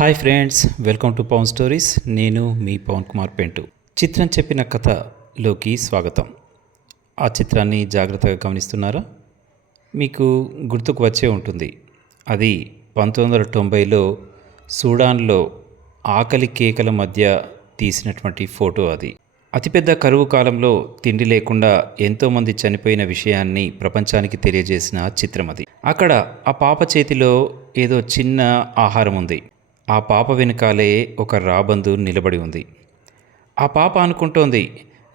Hi friends welcome to Pavan stories. నేను మీ పవన్ కుమార్ పెంటు. చిత్రం చెప్పిన కథలోకి స్వాగతం. ఆ చిత్రాన్ని జాగ్రత్తగా గమనిస్తున్నారా? మీకు గుర్తుకు వచ్చే ఉంటుంది. అది పంతొమ్మిది వందల తొంభైలో సూడాన్లో ఆకలి కేకల మధ్య తీసినటువంటి ఫోటో అది. అతిపెద్ద కరువు కాలంలో తిండి లేకుండా ఎంతోమంది చనిపోయిన విషయాన్ని ప్రపంచానికి తెలియజేసిన చిత్రం అది. అక్కడ ఆ పాప చేతిలో ఏదో చిన్న ఆహారం ఉంది. ఆ పాప వెనుకాలే ఒక రాబందు నిలబడి ఉంది. ఆ పాప అనుకుంటోంది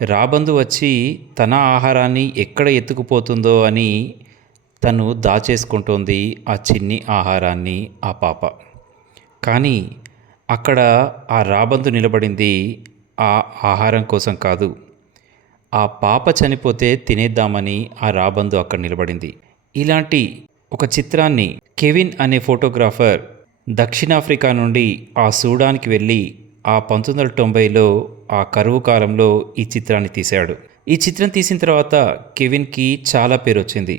రాబందు వచ్చి తన ఆహారాన్ని ఎక్కడ ఎత్తుకుపోతుందో అని తను దాచేసుకుంటోంది ఆ చిన్ని ఆహారాన్ని ఆ పాప. కానీ అక్కడ ఆ రాబందు నిలబడింది ఆ ఆహారం కోసం కాదు. ఆ పాప చనిపోతే తినేద్దామని ఆ రాబందు అక్కడ నిలబడింది. ఇలాంటి ఒక చిత్రాన్ని కెవిన్ అనే ఫోటోగ్రాఫర్ దక్షిణాఫ్రికా నుండి ఆ సూడాన్కి వెళ్ళి ఆ పంతొమ్మిది వందల తొంభైలో ఆ కరువు కాలంలో ఈ చిత్రాన్ని తీశాడు. ఈ చిత్రం తీసిన తర్వాత కెవిన్కి చాలా పేరు వచ్చింది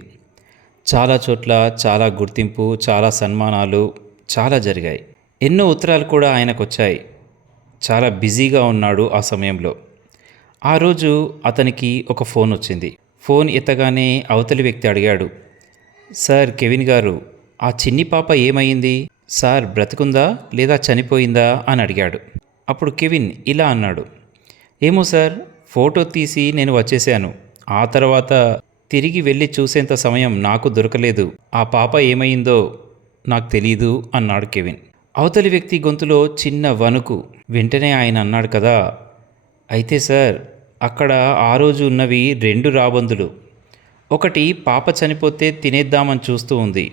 చాలా చోట్ల చాలా గుర్తింపు చాలా సన్మానాలు చాలా జరిగాయి. ఎన్నో ఉత్తరాలు కూడా ఆయనకు వచ్చాయి చాలా బిజీగా ఉన్నాడు ఆ సమయంలో. ఆ రోజు అతనికి ఒక ఫోన్ వచ్చింది. ఫోన్ ఎత్తగానే అవతలి వ్యక్తి అడిగాడు సార్ కెవిన్ గారు ఆ చిన్ని పాప ఏమైంది సార్ బ్రతుకుందా లేదా చనిపోయిందా? అని అడిగాడు. అప్పుడు కెవిన్ ఇలా అన్నాడు. ఏమో సార్ ఫోటో తీసి నేను వచ్చేసాను ఆ తర్వాత తిరిగి వెళ్ళి చూసేంత సమయం నాకు దొరకలేదు. ఆ పాప ఏమైందో నాకు తెలీదు అన్నాడు కెవిన్. అవతలి వ్యక్తి గొంతులో చిన్న వణుకు. వెంటనే ఆయన అన్నాడు కదా. అయితే సార్ అక్కడ ఆ రోజు ఉన్నవి రెండు రాబందులు. ఒకటి పాప చనిపోతే తినేద్దామని చూస్తూ ఉంది.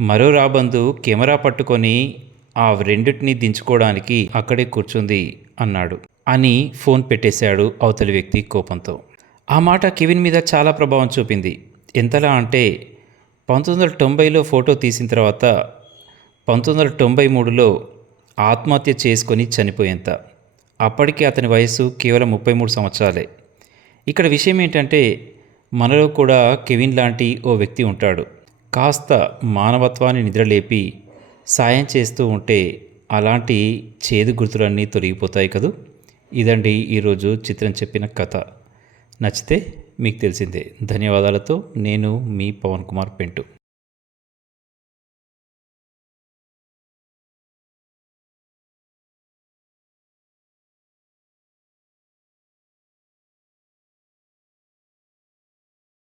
మరో రాబందు కెమెరా పట్టుకొని ఆ రెండింటిని దించుకోవడానికి అక్కడే కూర్చుంది అన్నాడు. అని ఫోన్ పెట్టేశాడు అవతలి వ్యక్తి కోపంతో. ఆ మాట కెవిన్ మీద చాలా ప్రభావం చూపింది. ఎంతలా అంటే పంతొమ్మిది వందల తొంభైలో ఫోటో తీసిన తర్వాత పంతొమ్మిది వందల తొంభై మూడులో ఆత్మహత్య చేసుకొని చనిపోయేంత. అప్పటికి అతని వయసు కేవలం ముప్పై మూడు సంవత్సరాలే. ఇక్కడ విషయం ఏంటంటే మనలో కూడా కెవిన్ లాంటి ఓ వ్యక్తి ఉంటాడు. కాస్త మానవత్వాన్ని నిద్రలేపి సాయం చేస్తూ ఉంటే అలాంటి చేదు గుర్తులన్నీ తొలగిపోతాయి కదూ? ఇదండి ఈరోజు చిత్రం చెప్పిన కథ. నచ్చితే మీకు తెలిసిందే. ధన్యవాదాలతో నేను మీ పవన్ కుమార్ పెంటు.